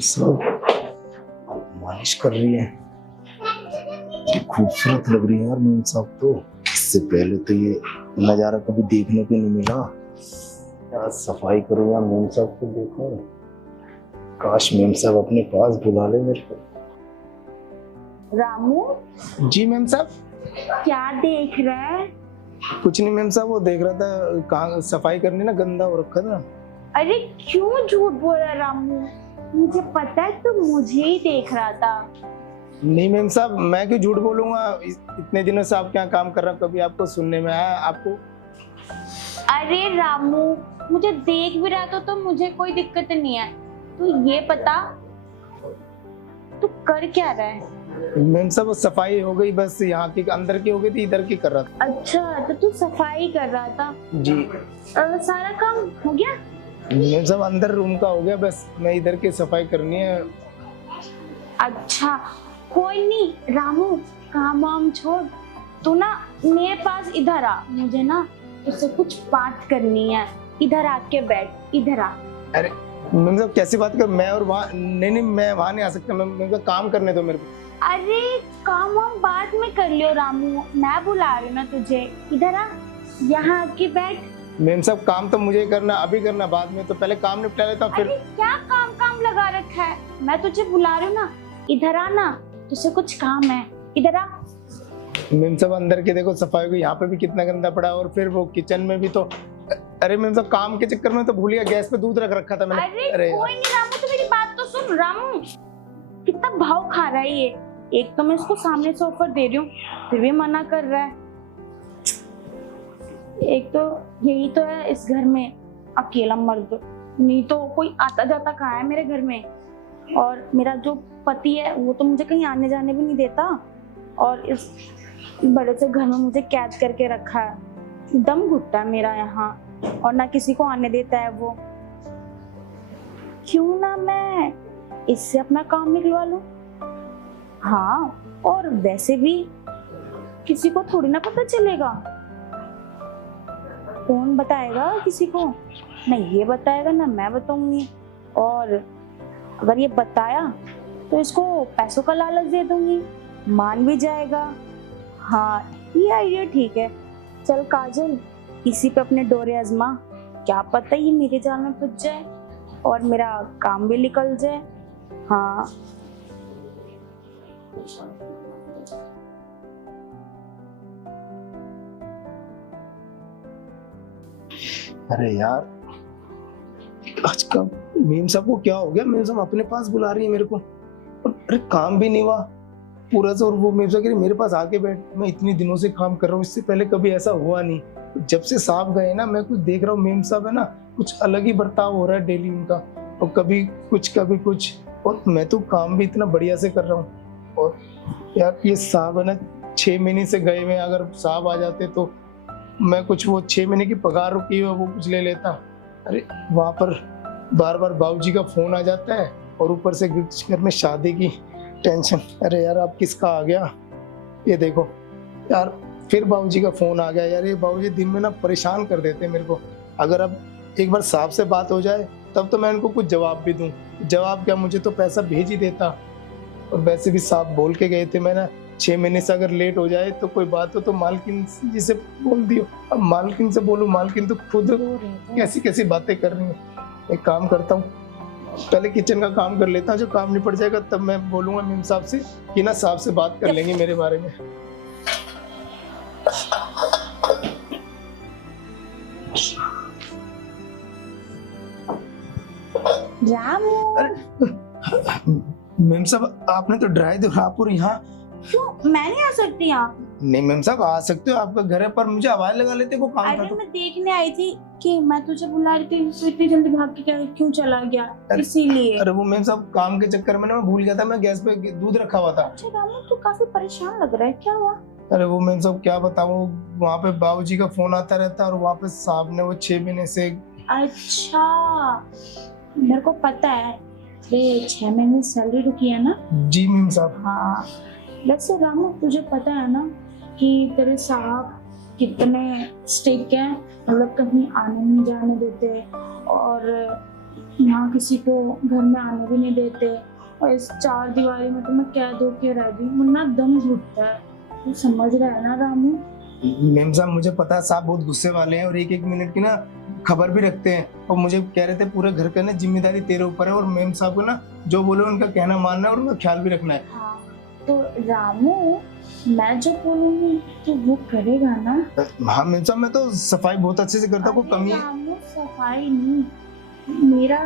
सब मालिश कर रही है, खूबसूरत लग रही है यार मेम साहब तो। इससे पहले तो ये नजारा कभी देखने को नहीं मिला यार। सफाई करो यार मेम साहब को देखो, काश मेम साहब अपने पास बुला ले मेरे को। रामू जी मेम साहब। क्या देख रहा है? कुछ नहीं मेम साहब, वो देख रहा था कहाँ सफाई करनी ना, गंदा हो रखा था। अरे क्यों झूठ बोल रहा है रामू? मुझे पता है तू मुझे ही देख रहा था। नहीं मेम साहब, मैं क्यों झूठ बोलूंगा, इतने दिनों से आपके यहाँ काम कर रहा हूँ, कभी आपको सुनने में आया आपको? अरे रामू मुझे देख भी रहा तो मुझे कोई दिक्कत नहीं है। तू ये बता तू कर क्या रहा है? मैम साहब वो सफाई हो गई, बस यहाँ की अंदर की हो गई थी, इधर की कर रहा था। अच्छा तो तू सफाई कर रहा था? जी। सारा काम हो गया? मैम साहब अंदर रूम का हो गया, बस मैं इधर की सफाई करनी है। अच्छा कोई नहीं रामू, काम वाम छोड़, तू ना मेरे पास इधर आ, मुझे ना तुझसे कुछ बात करनी है। इधर आके बैठ, इधर आ। अरे मैम साहब कैसी बात कर, मैं और वहाँ नहीं, मैं वहाँ नहीं आ सकता, मैं काम करने दो मेरे को। अरे काम वाम बाद में कर लियो रामू, मैं बुला रही हूँ ना तुझे, इधर आ, यहाँ आके बैठ। मैम साहब काम तो मुझे करना, अभी करना बाद में, तो पहले काम निपटा लेता हूँ फिर। अरे क्या काम काम लगा रखा है, मैं तुझे बुला रही हूँ ना, इधर आ ना, तुझसे कुछ काम है, इधर आ। मैम साहब अंदर के देखो सफाई को, यहाँ पे भी कितना गंदा पड़ा, और फिर वो किचन में भी तो। अरे मैम साहब काम के चक्कर में तो भूल गया, गैस पे दूध रख रखा था मैंने। अरे कोई नहीं रामू, तो मेरी बात तो सुन। रामू कितना भाव खा रहा है ये, एक तो मैं इसको सामने से ऑफर दे रही हूँ फिर भी मना कर रहा है। एक तो यही तो है इस घर में, अकेला मर्द, नहीं तो कोई आता जाता कहाँ है मेरे घर में। और मेरा जो पति है वो तो मुझे कहीं आने जाने भी नहीं देता, और इस बड़े से घर में मुझे कैद करके रखा है, दम घुटता है मेरा यहाँ, और ना किसी को आने देता है वो। क्यों ना मैं इससे अपना काम निकलवा लूं? हाँ और वैसे भी किसी को थोड़ी ना पता चलेगा, कौन बताएगा किसी को? ना ये बताएगा ना मैं बताऊंगी, और अगर ये बताया तो इसको पैसों का लालच दे दूंगी, मान भी जाएगा। हाँ ये आइडिया ठीक है। चल काजल इसी पे अपने डोरे आजमा, क्या पता ये मेरे जाल में फंस जाए और मेरा काम भी निकल जाए। हाँ अरे यार आज का मेम साहब को क्या हो गया, मेम साहब अपने पास बुला रही है मेरे को, और अरे काम भी नहीं हुआ पूरा से, और वो मेम साहब कह रही मेरे पास आके बैठ। मैं इतने दिनों से काम कर रहा हूँ, इससे पहले कभी ऐसा हुआ नहीं। जब से साहब गए ना मैं कुछ देख रहा हूँ, मेम साहब है ना कुछ अलग ही बर्ताव हो रहा है डेली उनका, और कभी कुछ, और मैं तो काम भी इतना बढ़िया से कर रहा हूँ। और यार ये साहब है ना 6 महीने से गए हुए, अगर साहब आ जाते तो मैं कुछ वो 6 महीने की पगार रुकी है वो कुछ ले लेता। अरे वहाँ पर बार बार बाबूजी का फोन आ जाता है, और ऊपर से घर में शादी की टेंशन। अरे यार अब किसका आ गया, ये देखो यार फिर बाबूजी का फोन आ गया। यार ये बाबूजी दिन में ना परेशान कर देते हैं मेरे को। अगर अब एक बार साहब से बात हो जाए तब तो मैं उनको कुछ जवाब भी दूं। जवाब क्या, मुझे तो पैसा भेज ही देता। और वैसे भी साहब बोल के गए थे, मैं ना 6 महीने से अगर लेट हो जाए तो कोई बात हो तो मालकिन जी से बोल दियो। अब मालकिन से बोलूं, मालकिन तो खुद कैसी कैसी बातें कर रही है। एक काम करता हूँ, पहले किचन का काम कर लेता हूँ, जो काम निपट जाएगा तब मैं बोलूंगा मेम साहब से कि ना साहब से बात कर लेंगे मेरे बारे में। मेम साहब आपने तो ड्राई दो आप, और यहाँ क्यों मैं नहीं आ सकती यहाँ? नहीं मेम साहब आ सकते हो, आपका घर है, पर मुझे आवाज लगा लेते वो काम अरे था। मैं देखने आई थी कि मैं तुझे बुला रही थी, तो इतनी जल्दी भाग के क्यों चला गया, इसीलिए। अरे वो मेम साहब काम के चक्कर में ना मैं भूल गया था, मैं गैस पे दूध रखा हुआ था। अच्छा रामू तू काफी परेशान लग रहा है, क्या हुआ? अरे वो मेम साहब क्या बताऊं, वहाँ पे बाबूजी का फोन आता रहता है, और वहाँ पे साहब ने वो 6 महीने से। अच्छा मेरे को पता है, ये 6 महीने सैलरी रुकी है ना? जी मेम साहब। हाँ वैसे रामू तुझे पता है ना कि तेरे साहब कितने स्ट्रिक्ट हैं, मतलब कहीं आने नहीं जाने देते और यहाँ किसी को घर में आने भी नहीं देते। और इस 4 दीवारी में तो मैं कैद होके रह गई, मुन्ना दम घुटता है। तू समझ रहा है ना रामू? मेम साहब मुझे पता है साहब बहुत गुस्से वाले हैं और एक एक मिनट की ना खबर भी रखते हैं, और मुझे कह रहे थे पूरे घर का ना जिम्मेदारी तेरे ऊपर है, और मेम साहब को ना जो बोले उनका कहना मानना है और उनका ख्याल भी रखना है। हाँ, तो रामू मैं जो बोलूंगी तो वो करेगा ना? हाँ मेम साहब मैं तो सफाई बहुत अच्छे से करता हूँ, कोई कमी है? रामू सफाई नहीं, मेरा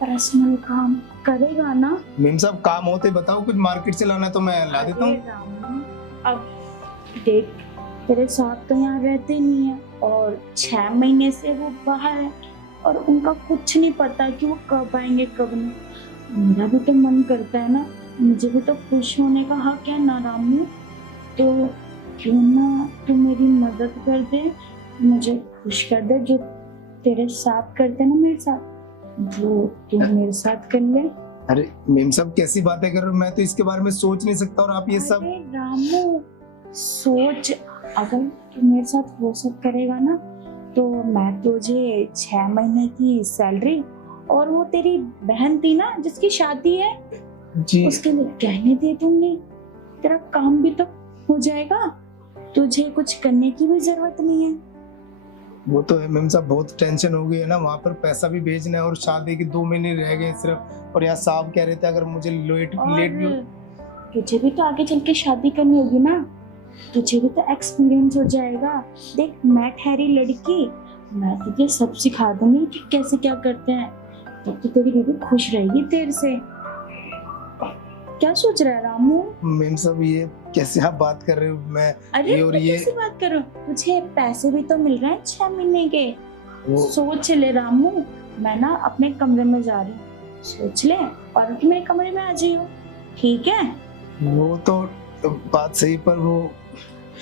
पर्सनल काम करेगा ना? मेम साहब काम होते बताओ, कुछ मार्केट से लाना है तो मैं ला देता हूँ। अरे रामू अब देख, तेरे साथ तो यहाँ रहते नहीं है और 6 महीने से वो बाहर है और उनका कुछ नहीं पता कि वो कब आएंगे कब नहीं। मेरा भी तो मन करता है ना, मुझे भी तो खुश होने का हक है ना रामू? तो क्यों ना तू मेरी मदद कर दे, मुझे खुश कर दे, जो तेरे साथ करते ना मेरे साथ वो तू मेरे साथ कर ले। अरे मेम साहब कैसी बातें कर रहे हो, मैं तो इसके बारे में सोच नहीं सकता, और आप ये सब। अरे रामू सोच, अगर तू मेरे साथ वो सब करेगा ना तो मैं तुझे 6 महीने की सैलरी और वो तेरी बहन थी ना जिसकी शादी है जी उसके लिए गहने दे दूंगी। तेरा काम भी तो हो जाएगा, तुझे कुछ करने की भी जरूरत नहीं है। वो तो है मेम साहब, बहुत टेंशन हो गई है ना, वहाँ पर पैसा भी भेजना है और शादी के 2 महीने रह गए सिर्फ, और यहाँ साहब कह रहे थे अगर मुझे लेट भी और तुझे भी तो आगे चल के शादी करनी होगी ना, तुझे भी तो एक्सपीरियंस हो जाएगा। देख मैं ठहरी लड़की, मैं तुझे सब सिखा दूंगी कि कैसे क्या करते हैं, तब तो तेरी बीवी खुश रहेगी तेरे से। क्या सोच रहा है रामू? मेम साहब ये कैसे आप बात कर रहे हो? मैं अरे और मैं ये कैसी बात कर रहा हूँ, तुझे पैसे भी तो मिल रहे हैं 6 महीने के। वो सोच ले रामू, मैं ना अपने कमरे में जा रही हूँ, सोच ले और फिर मेरे कमरे में आ जाइयो, ठीक है? वो तो बात सही, पर वो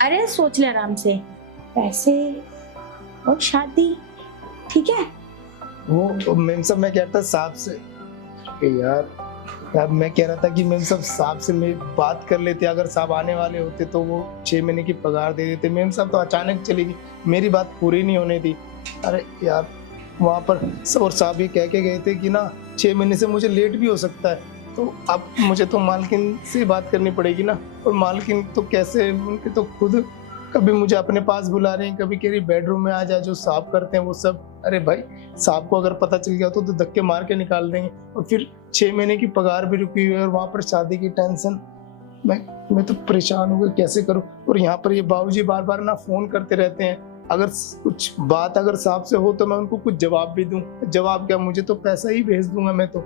अरे सोच ले आराम से, पैसे और शादी, ठीक है? वो मेम साहब मैं कहता साहब से यार मैं कह रहा था कि मेम साहब साहब से मैं बात कर लेते, अगर साहब आने वाले होते तो वो 6 महीने की पगार दे देते। मेम साहब तो अचानक चली गई, मेरी बात पूरी नहीं होने दी। अरे यार वहाँ पर और साहब ये कह के गए थे कि ना 6 महीने से मुझे लेट भी हो सकता है, तो अब मुझे तो मालकिन से बात करनी पड़ेगी ना, और मालकिन तो कैसे, उनके तो खुद कभी मुझे अपने पास बुला रहे हैं, कभी कह रही बेडरूम में आ जा, जो साहब करते हैं वो सब। अरे भाई साहब को अगर पता चल गया तो धक्के मार के निकाल देंगे, और फिर 6 महीने की पगार भी रुकी हुई है और वहाँ पर शादी की टेंशन। मैं तो परेशान हो गया, कैसे करूँ? और यहाँ पर ये बाबूजी बार बार ना फोन करते रहते हैं, अगर कुछ बात अगर साहब से हो तो मैं उनको कुछ जवाब भी दूं, जवाब क्या, मुझे तो पैसा ही भेज दूंगा मैं तो।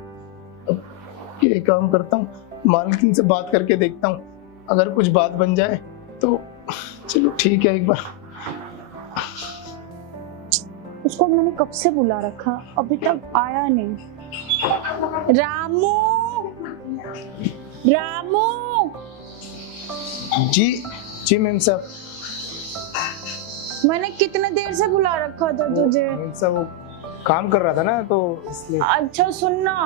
अब ये काम करता हूँ, मालकिन से बात करके देखता हूँ, अगर कुछ बात बन जाए तो चलो ठीक है। एक बार उसको मैंने कब से बुला रखा, अभी तक आया नहीं। रामू, रामू। जी जी मेम साहब। मैंने कितने देर से बुला रखा था तुझे? मेम साहब वो काम कर रहा था ना तो इसलिए। अच्छा सुनना,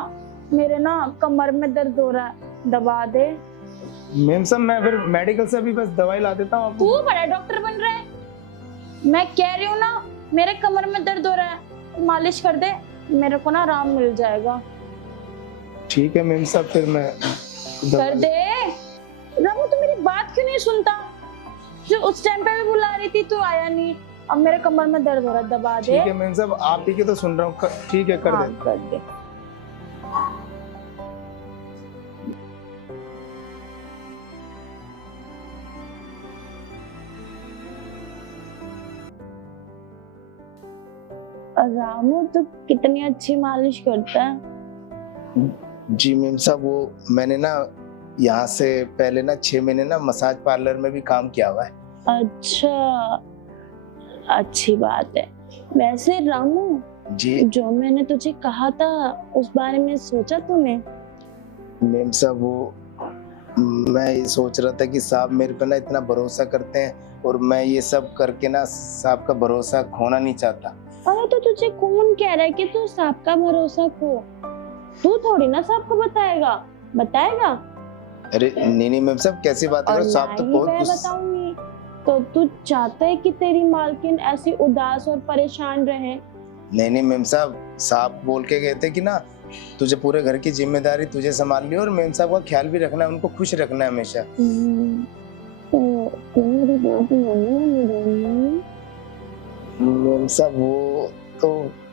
मेरे ना कमर में दर्द हो रहा है, दबा दे। मेम साहब मैं फिर मेडिकल से अभी बस दवाई ला देता हूँ। तू बड़ा डॉक्टर बन रहा है, मैं कह रही हूँ ना मेरे कमर में दर्द हो रहा है, तो मालिश कर दे, मेरे को ना आराम मिल जाएगा। ठीक है मेम साहब, फिर मैं कर दे। रामू तू मेरी बात क्यों नहीं सुनता? जो उस टाइम पे भी बुला रही थी तू आया नहीं, अब मेरे कमर में दर्द हो रहा है, दबा दे। ठीक है मेम साहब, आप ही के तो सुन रहा हूँ, ठीक है कर हाँ, दे। कर दे। रामू तो कितनी अच्छी मालिश करता है। जी मेम साहब, वो मैंने ना यहाँ से पहले ना 6 महीने ना मसाज पार्लर में भी काम किया हुआ है। अच्छा, अच्छी बात है। वैसे रामू जी जो मैंने तुझे कहा था उस बारे में सोचा तूने? मेम साहब वो मैं ये सोच रहा था कि साहब मेरे पे ना इतना भरोसा करते हैं, और मैं ये सब करके ना साहब का भरोसा खोना नहीं चाहता। अरे तो तुझे कौन कह रहा है कि तू साहब का भरोसा खो? तू थोड़ी ना साहब को बताएगा, बताएगा? अरे नहीं नहीं मेम साहब कैसी बात कर और रहे हो, साहब तो ना ही बहुत मैं गुस्सा। बताऊंगी, तो तू चाहता है कि तेरी मालकिन ऐसी उदास और परेशान रहे? नहीं मेम साहब बोल के गए थे कि ना तुझे पूरे घर की जिम्मेदारी तुझे संभालनी है और मेम साहब का ख्याल भी रखना है, उनको खुश रखना है हमेशा। तो तेरी बात मानेगा? मेम साहब वो तो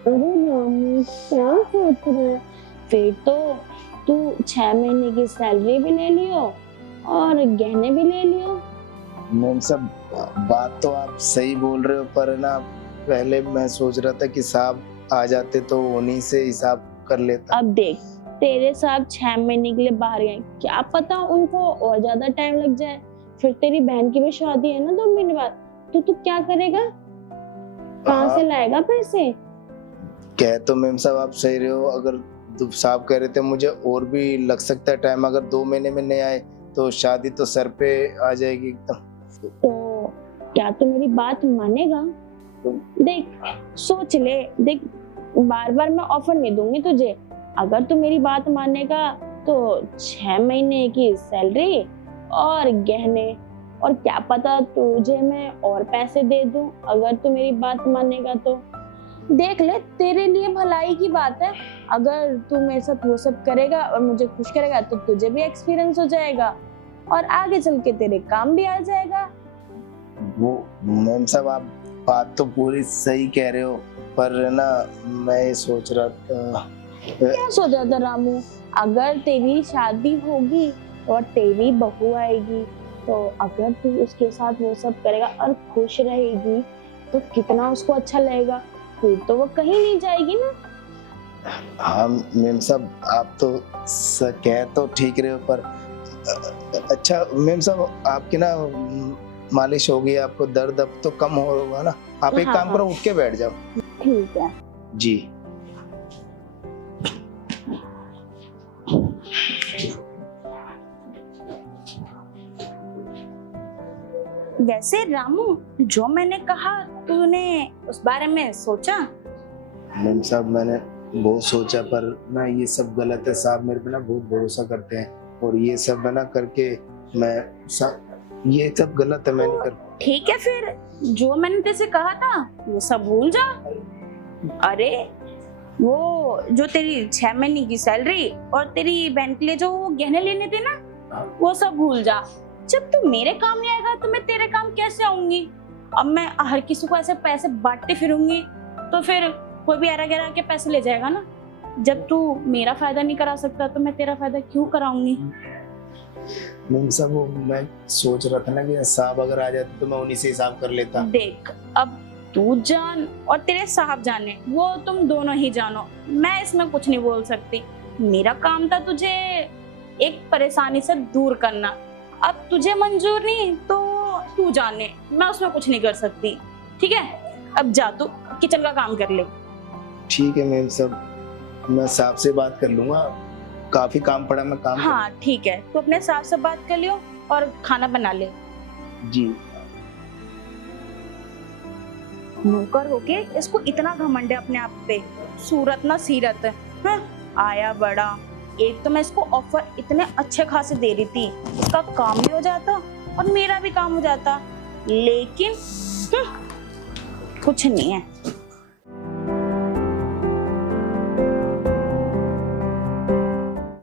अरे रामू, क्या सोच रहा है? फिर तो तू 6 महीने की सैलरी भी ले लियो और गहने भी ले लियो। मेम साहब बात तो आप सही बोल रहे हो, पर ना पहले मैं सोच रहा था कि साहब आ जाते तो उन्हीं से हिसाब कर लेता। अब देख, तेरे साहब 6 महीने के लिए बाहर गए, क्या पता उनको और ज्यादा टाइम लग जाए। फिर तेरी बहन की भी शादी है ना 2 महीने बाद, तो तू क्या करेगा? कहाँ से लाएगा पैसे? कह तो मेम साहब आप सही रहे हो, अगर साहब कह रहे थे मुझे और भी लग सकता है टाइम, अगर 2 महीने में नहीं आए तो शादी तो सर पे आ जाएगी एकदम। तो क्या तू मेरी बात मानेगा? देख सोच ले, देख बार बार मैं ऑफर नहीं दूंगी तुझे। अगर तू मेरी बात मानेगा तो 6 महीने की सैलरी और गहने, और क्या पता तुझे मैं और पैसे दे दूं अगर तू मेरी बात मानेगा तो। देख ले, तेरे लिए भलाई की बात है। अगर तू मेरे साथ वो सब करेगा और मुझे खुश करेगा तो तुझे भी एक्सपीरियंस हो जाएगा और आगे चल के तेरे काम भी आ जाएगा। वो मैम साहब आप बात तो पूरी सही कह रहे हो, पर ना मैं ये सोच रहा था। क्या सोच रहा था रामू? अगर तेरी शादी होगी और तेरी बहू आएगी तो अगर तू उसके साथ वो सब करेगा और खुश रहेगी तो कितना उसको अच्छा लगेगा। फिर तो वो कहीं नहीं जाएगी ना। हाँ मैम साहब आप तो कह तो ठीक रहे हो, पर अच्छा मैम साहब आपकी ना मालिश होगी, आपको दर्द अब तो कम होगा ना? आप एक काम करो, उठ के बैठ जाओ। ठीक है जी। वैसे रामू, जो मैंने कहा तूने उस बारे में सोचा? मैम साहब मैंने बहुत सोचा, पर ना ये सब गलत है। साहब मेरे पे ना बहुत भरोसा करते हैं और ये सब ना करके ये सब गलत है, मैं नहीं कर। ठीक है, फिर जो मैंने तेरे कहा था वो सब भूल जा। अरे वो जो तेरी 6 महीने की सैलरी और तेरी बहन के लिए जो गहने लेने थे ना, वो सब भूल जा। जब तू मेरे काम नहीं आएगा तो मैं तेरे काम कैसे आऊंगी? अब मैं हर किसी को ऐसे पैसे बांटते फिरूंगी तो फिर कोई भी आरा गहरा के पैसे ले जाएगा ना। जब तू मेरा फायदा नहीं करा सकता तो मैं तेरा फायदा क्यों कराऊंगी? मैम साहब वो मैं सोच रहा था ना कि साहब अगर आ जाते तो मैं उन्हीं से हिसाब कर लेता। देख, अब तू जान और तेरे साहब जाने, वो तुम दोनों ही जानो, मैं इसमें कुछ नहीं बोल सकती। मेरा काम था तुझे एक परेशानी से दूर करना। अब तुझे मंजूर नहीं तो तू जाने, मैं उसमें कुछ नहीं कर सकती। ठीक है, अब जा तू किचन का काम कर ले। ठीक है मैम साहब, मैं साहब से बात कर लूंगा, काफी काम पड़ा, मैं काम हाँ ठीक है, तू अपने साहब से बात कर लियो और खाना बना ले। जी। नौकर होके इसको इतना घमंड है अपने आप पे, सूरत ना सीरत। हाँ, आया बड़ा। एक तो मैं इसको ऑफर इतने अच्छे खासे दे रही थी, इसका काम भी हो जाता और मेरा भी काम हो जाता, लेकिन कुछ नहीं है।